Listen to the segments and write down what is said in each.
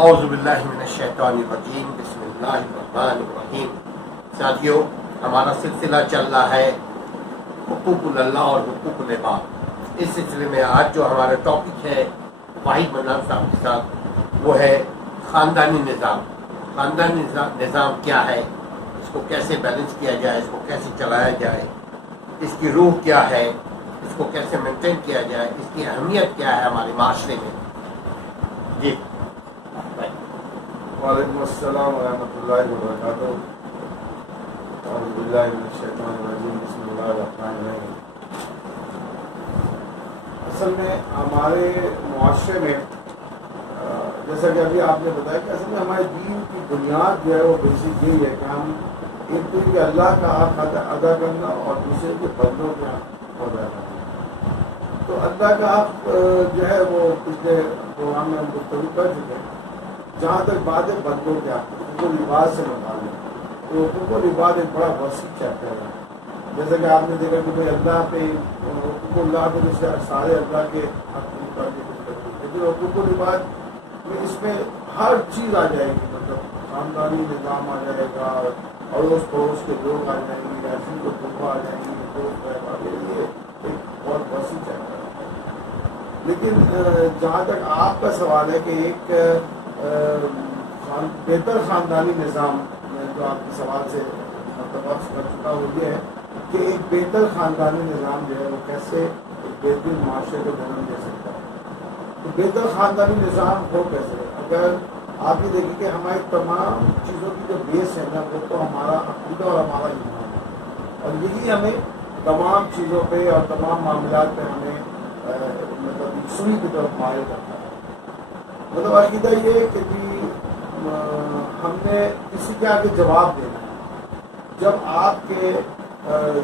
اعوذ باللہ من الشیطان الرجیم، بسم اللہ الرحمن الرحیم۔ ساتھیوں، ہمارا سلسلہ چل رہا ہے حقوق اللہ اور حقوق العباد۔ اس سلسلے میں آج جو ہمارا ٹاپک ہے واحد منان صاحب کے ساتھ، وہ ہے خاندانی نظام۔ خاندانی نظام کیا ہے، اس کو کیسے بیلنس کیا جائے، اس کو کیسے چلایا جائے، اس کی روح کیا ہے، اس کو کیسے مینٹین کیا جائے، اس کی اہمیت کیا ہے ہمارے معاشرے میں۔ جی وعلیکم السلام ورحمۃ اللہ وبرکاتہ۔ اعوذ باللہ من الشیطان الرجیم، بسم اللہ الرحمن الرحیم۔ اصل میں ہمارے معاشرے میں جیسا کہ ابھی آپ نے بتایا کہ اصل میں ہمارے دین کی بنیاد جو ہے وہ بیسک یہی ہے کہ ہم ایک تو کہ اللہ کا حق ادا کرنا اور دوسرے کے بندوں کے حق ادا کرنا۔ تو اللہ کا حق جو ہے وہ پچھلے پروگرام میں ہم گفتگو کر چکے ہیں۔ جہاں تک بات ہے بندوں کے حقوق و لباس سے متعلق، تو حقوق و لباس ایک بڑا وسیع چیپٹر ہے۔ جیسا کہ آپ نے دیکھا کہ بھائی اللہ پہ حقوق اللہ پہ جیسے سارے اللہ کے حقوق کا لیکن حقوق و لباس میں اس میں ہر چیز آ جائے گی، مطلب خاندانی نظام آ جائے گا، اڑوس پڑوس کے لوگ آ جائیں گے، ایسی کو طلبا آ جائیں گے، دوست یہ ایک بہت وسیع چیپٹر ہے۔ لیکن جہاں تک آپ کا سوال ہے کہ ایک بہتر خاندانی نظام، میں جو آپ کے سوال سے مطلب کر چکا وہ یہ ہے کہ ایک بہتر خاندانی نظام جو ہے وہ کیسے ایک بہترین معاشرے کو جنم دے سکتا ہے۔ تو بہتر خاندانی نظام ہو کیسے؟ اگر آپ یہ دیکھیں کہ ہماری تمام چیزوں کی جو بیس ہے نا وہ تو ہمارا عقیدہ اور ہمارا ایمان ہے، اور یہی ہمیں تمام چیزوں پہ اور تمام معاملات پہ ہمیں مطلب یکسوئی کی طرف مائل کرتا ہے۔ مطلب عقیدہ یہ ہے کہ ہم نے کسی کے آگے جواب دینا ہے۔ جب آپ کے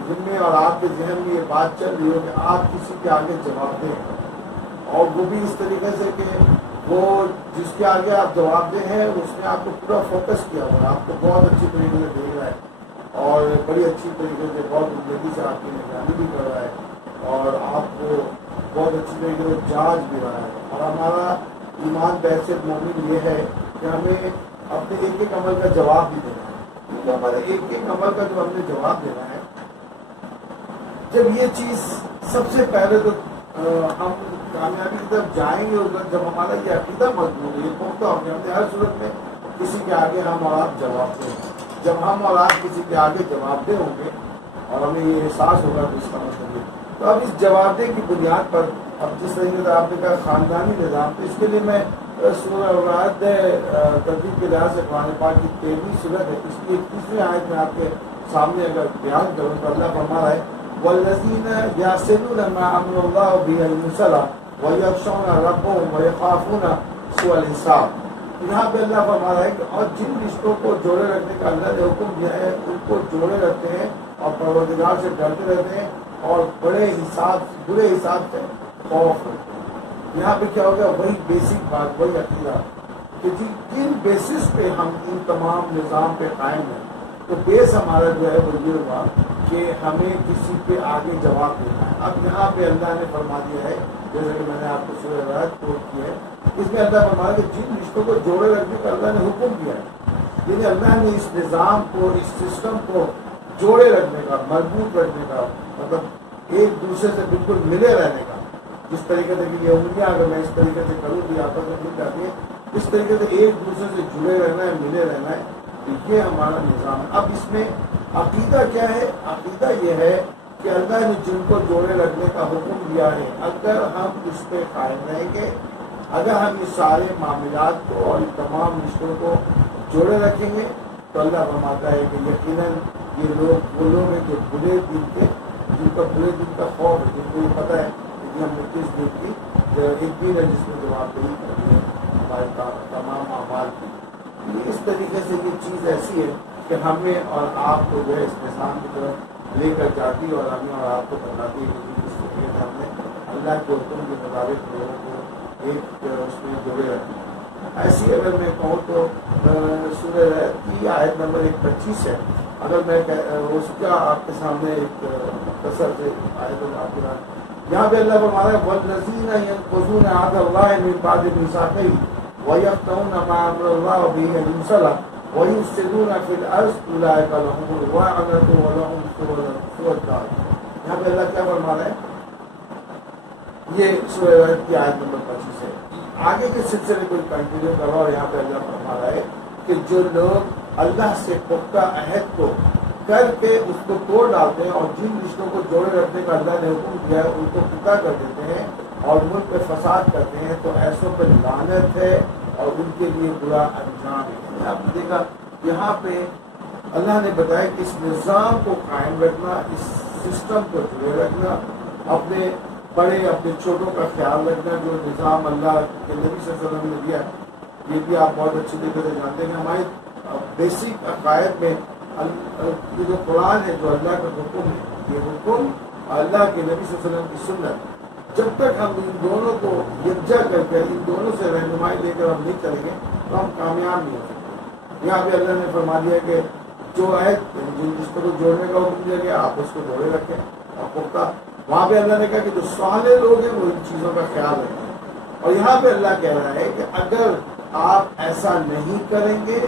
ذمے اور آپ کے ذہن میں یہ بات چل رہی ہو کہ آپ کسی کے آگے جواب دیں، اور وہ بھی اس طریقے سے کہ وہ جس کے آگے آپ جواب دیں ہیں اس نے آپ کو پورا فوکس کیا ہوا ہے، آپ کو بہت اچھی طریقے سے دیکھ رہا ہے اور بڑی اچھی طریقے سے بہت زندگی سے آپ کی نگرانی بھی کر رہا ہے اور آپ کو بہت اچھی طریقے سے جانچ بھی رہا ہے۔ اور ہمارا ایمان بحثیت مومن یہ ہے کہ ہمیں اپنے ایک ایک عمل کا جواب بھی دینا ہے، کیونکہ ہمارے ایک ایک عمل کا جو ہم نے جواب دینا ہے، جب یہ چیز سب سے پہلے تو ہم کامیابی کی طرف جائیں گے، جب ہمارا یہ عقیدہ مضبوط ہے، یہ پختہ ہو گیا، ہم نے ہر صورت میں کسی کے آگے ہم اور آپ جواب دیں۔ جب ہم اور آپ کسی کے آگے جواب دہ ہوں گے اور ہمیں یہ احساس ہوگا کہ اس کا مطلب یہ، تو اب اس جواب دہ کی بنیاد پر اب جس طریقے سے آپ نے کہا خاندانی نظام، تو اس کے لیے میں سورہ اولاد ترتیب کے لحاظ سے قرآن پاک کی 13ویں سورت ہے، اس کی 21ویں آیت میں آپ کے سامنے اگر بیان کروں تو اللہ فرما رہا ہے وَالَّذِينَ يَصِلُونَ مَا أَمْرَ اللَّهُ بِهِ أَن يُرْسَلَ وَيَخْشَوْنَ رَبَّهُمْ وَيَخَافُونَ سُوءَ الْحِسَابِ۔ یہاں پہ اللہ فرما رہا ہے کہ اور جن رشتوں کو جوڑے رکھنے کا اللہ نے حکم دیا ہے ان کو جوڑے رکھتے ہیں اور پروردگار سے ڈرتے رہتے ہیں اور برے حساب سے خوف رکھتے ہیں۔ یہاں پہ کیا ہوگا؟ وہی بیسک بات، وہی عقیدہ کہ جی کن بیسس پہ ہم ان تمام نظام پہ قائم ہیں۔ تو بیس ہمارا جو ہے وہ یہ ہوا کہ ہمیں کسی پہ آگے جواب دینا ہے۔ اب یہاں پہ اللہ نے فرما دیا ہے، جیسے کہ میں نے آپ کو سورہ رعد کوٹ کی ہے، اس میں اللہ فرما کہ جن رشتوں کو جوڑے رکھنے کا اللہ نے حکم دیا ہے، یعنی اللہ نے اس نظام کو، اس سسٹم کو جوڑے رکھنے کا، مضبوط رکھنے کا، مطلب ایک دوسرے سے بالکل ملے رہنے کا، جس طریقے سے کہ یہ انگلیاں اگر میں اس طریقے سے کروں تو آپس میں مل جاتی ہے، اس طریقے سے ایک دوسرے سے جڑے رہنا ہے، ملے رہنا ہے، یہ ہمارا نظام ہے۔ اب اس میں عقیدہ کیا ہے؟ عقیدہ یہ ہے کہ اللہ نے جن کو جوڑے رکھنے کا حکم دیا ہے، اگر ہم اس پہ قائم رہیں گے، اگر ہم اس سارے معاملات کو اور تمام رشتوں کو جوڑے رکھیں گے تو اللہ فرماتا ہے کہ یقیناً یہ لوگ وہ لوگ ہیں جو برے دن کے، جن کا برے دن کا خوف ہے، جن کو یہ پتہ ہے کہ ہم نے کس دن کی ایک دن ہے جس میں جواب دہی کرنی ہے ہمارے تمام اعمال کی۔ اس طریقے سے یہ چیز ایسی ہے کہ ہمیں اور آپ کو جو ہے اس نظام کی طرف لے کر جاتی اور ہمیں اور آپ کو بتاتی ہے کہ کس طریقے سے ہم نے اللہ کے حکم کے مطابق لوگوں کو ایک اس میں جوڑے رکھنا ہے۔ ایسی اگر میں کہوں تو سورہ رعد کی آیت نمبر 125 ہے، اگر میں اس کا آپ کے سامنے ایک مختصر سے آیت آپ یہاں پہ اللہ فرما رہا ہے وَالَّذِينَ يَنقُضُونَ عَهْدَ اللَّهِ مِن بَعْدِ مِيثَاقِهِ وَيَقْطَعُونَ مَا أَمَرَ اللَّهُ بِهِ أَن يُوصَلَ وَيُفْسِدُونَ فِي الْأَرْضِ أُولَٰئِكَ لَهُمُ اللَّعْنَةُ وَلَهُمْ سُوءُ الدَّارِ. یہاں پہ اللہ کیا فرما رہا ہے؟ یہ سورہ رعد کی آیت نمبر 25 ہے. آگے کے سلسلے کو کنٹینیو کرو اور یہاں پہ اللہ فرما رہا ہے کہ جو لوگ اللہ سے پختہ عہد کو کر کے اس کو توڑ ڈالتے ہیں اور جن رشتوں کو جوڑے رکھنے کا اللہ نے حکم دیا ہے ان کو پختہ کر دیتے ہیں اور ملک پہ فساد کرتے ہیں تو ایسوں پہ لعنت ہے اور ان کے لیے برا انجام ہے. آپ نے دیکھا یہاں پہ اللہ نے بتایا کہ اس نظام کو قائم رکھنا, اس سسٹم کو جڑے رکھنا, اپنے بڑے اپنے چھوٹوں کا خیال رکھنا. جو نظام اللہ کے نبی صلی اللہ علیہ وسلم نے دیا یہ بھی آپ بہت اچھی طریقے سے جانتے ہیں کہ ہمارے بیسک عقائد میں جو قرآن ہے, جو اللہ کا حکم ہے, یہ حکم اللہ کے نبی صلی اللہ علیہ وسلم کی سنت, جب تک ہم ان دونوں کو یکجا کر کے ان دونوں سے رہنمائی لے کر ہم نہیں کریں گے تو ہم کامیاب نہیں ہو سکتے. یہاں پہ اللہ نے فرما دیا کہ جو ہے جن رشتوں کو جوڑنے کا حکم دیا گیا آپ اس کو جوڑے رکھیں اور پختہ. وہاں پہ اللہ نے کہا کہ جو صالح لوگ ہیں وہ ان چیزوں کا خیال رکھیں. اور یہاں پہ اللہ کہہ رہا ہے کہ اگر آپ ایسا نہیں کریں گے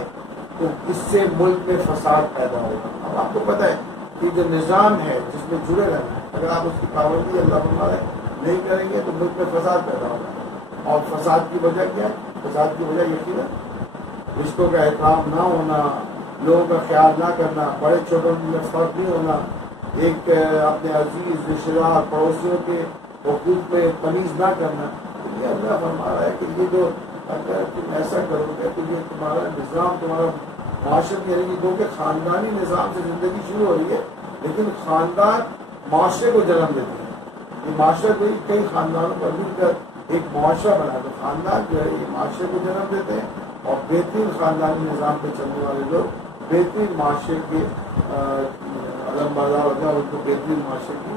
تو اس سے ملک میں فساد پیدا ہوگا. اب آپ کو پتہ ہے کہ جو نظام ہے جس میں جڑے رہنا ہے, اگر آپ اس کی پابندی اللہ فرما رہے نہیں کریں گے تو ملک میں فساد پیدا ہوگا. اور فساد کی وجہ کیا ہے؟ فساد کی وجہ یقیناً رشتوں کا احترام نہ ہونا, لوگوں کا خیال نہ کرنا, بڑے چھوٹوں میں فرق نہیں ہونا, ایک اپنے عزیز رشتہ دار پڑوسیوں کے حقوق میں تمیز نہ کرنا. یہ اللہ فرما رہا ہے کہ یہ جو اگر تم ایسا کرو گے تو یہ تمہارا نظام, تمہارا معاشرت, یعنی کہ جو کہ خاندانی نظام سے زندگی شروع ہو رہی ہے لیکن خاندان معاشرے کو جنم دیتی ہے. یہ معاشرہ کوئی کئی خاندانوں پر مل کر ایک معاشرہ بنا, تو خاندان جو ہے یہ معاشرے کو جنم دیتے ہیں اور بہترین خاندانی نظام پہ چلنے والے لوگ بہترین معاشرے کے علم بازار ہوتا ہے, ان کو بہترین معاشرے کی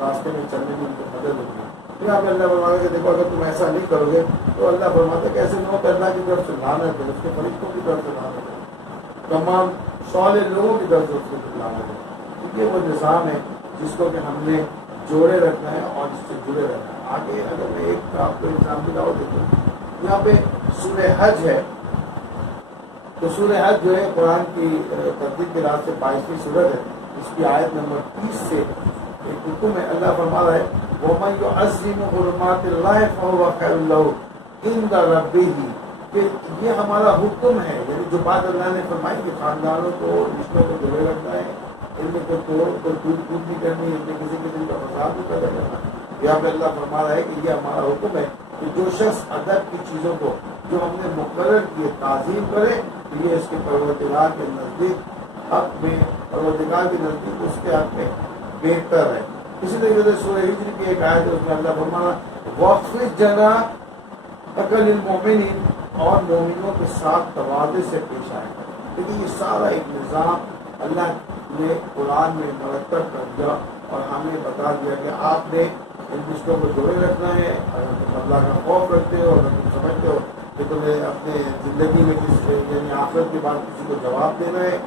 راستے میں چلنے میں ان کو مدد ہوتی ہے. یہاں پہ اللہ فرماتا ہے کہ دیکھو اگر تم ایسا نہیں کرو گے تو اللہ فرماتا ہے کہ ایسے نہ ہو کہ اللہ کی طرف سے لعنت ہے, اس کے فرشتوں کی طرف سے لعنت ہے, تمام صالح لوگوں کی طرف سے اس کی لعنت ہے. یہ وہ نظام ہے جس کو کہ ہم نے جوڑے رکھنا ہے اور اس سے جڑے رہنا ہے. آگے اگر میں ایک آپ کو ایگزامپل اور دیکھوں, یہاں پہ سورہ حج ہے, تو سورہ حج جو ہے قرآن کی ترتیب کے لحاظ سے 22ویں سورت ہے. اس کی آیت نمبر 30 سے ایک حکم ہے. اللہ فرما رہا ہے وَمَن يُعَظِّمْ حُرُمَاتِ اللَّهِ فَهُوَ خَيْرٌ لَهُ عِندَ رَبِّهِ, کہ یہ ہمارا حکم ہے, یعنی جو بات اللہ نے فرمائی کہ خاندانوں کو رشتوں کو جوڑے رکھنا ہے, ان میں کوئی توڑ کوئی ٹوٹ پھوٹ نہیں کرنی, ان میں کسی قسم کا فساد نہیں پیدا کرنا. یہاں پہ اللہ فرما رہا ہے کہ یہ ہمارا حکم ہے کہ جو شخص ادب کی چیزوں کو جو ہم نے مقرر کیے تعظیم کرے تو یہ اس کے پروردگار کے نزدیک حق میں, پروردگار کے نزدیک اس کے حق میں بہتر ہے. اسی طریقے سے سورہ ہجر کی ایک آیت ہے, اس میں اللہ فرمانا وَخْفِضْ جَنَاحَكَ لِلْمُؤْمِنِينَ, اور مومنوں کے ساتھ تواضع سے پیش آئے. لیکن یہ سارا ایک نظام اللہ نے قرآن میں مرتب کر دیا اور ہمیں بتا دیا کہ آپ نے ان رشتوں کو جوڑے رکھنا ہے. اگر تم اللہ کا خوف رکھتے ہو, اگر تم سمجھتے ہو کہ تمہیں اپنے زندگی میں یعنی آخرت کے بعد کسی کو جواب دینا ہے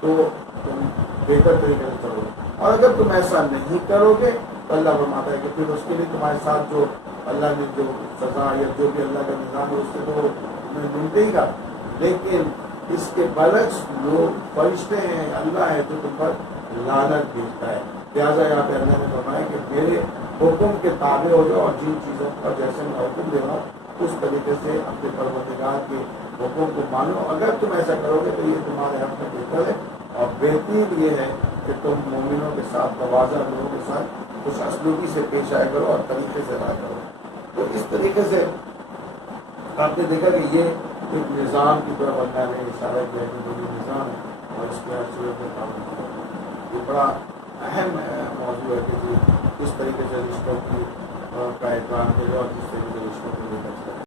تو تم بہتر طریقے سے چلو گے. اور اگر تم ایسا نہیں کرو گے تو اللہ فرماتا ہے کہ پھر اس کے لیے تمہارے ساتھ جو اللہ نے جو سزا یا جو بھی اللہ کا نظام ہے اس سے تو تمہیں ملتے ہی گا, لیکن اس کے برعکس لوگ فرشتے ہیں, اللہ ہے جو تم پر لعنت بھیجتا ہے. لہٰذا یہاں پہ اللہ نے فرمایا کہ میرے حکم کے تابع ہو جاؤ اور جن چیزوں پر جیسے میں حکم دے رہا ہوں اس طریقے سے اپنے پروردگار کے حکم کو مانو. اگر تم ایسا کرو گے تو یہ تمہارے حق میں بہتر ہے, اور بہترین یہ ہے کہ تم مومنوں کے ساتھ تواضع, لوگوں کے ساتھ خوش اسلوبی سے پیش آیا کرو اور طریقے سے رہا کرو. تو اس طریقے سے آپ نے دیکھا کہ یہ ایک نظام کی طرف اللہ نے اشارہ کیا کہ جو یہ نظام ہے اور اس کے ہر صورت میں کام کیا. یہ بڑا اہم موضوع ہے کہ کس طریقے سے رشتوں کی کا احترام کرے اور کس طریقے سے رشتوں کو لے کر چلے.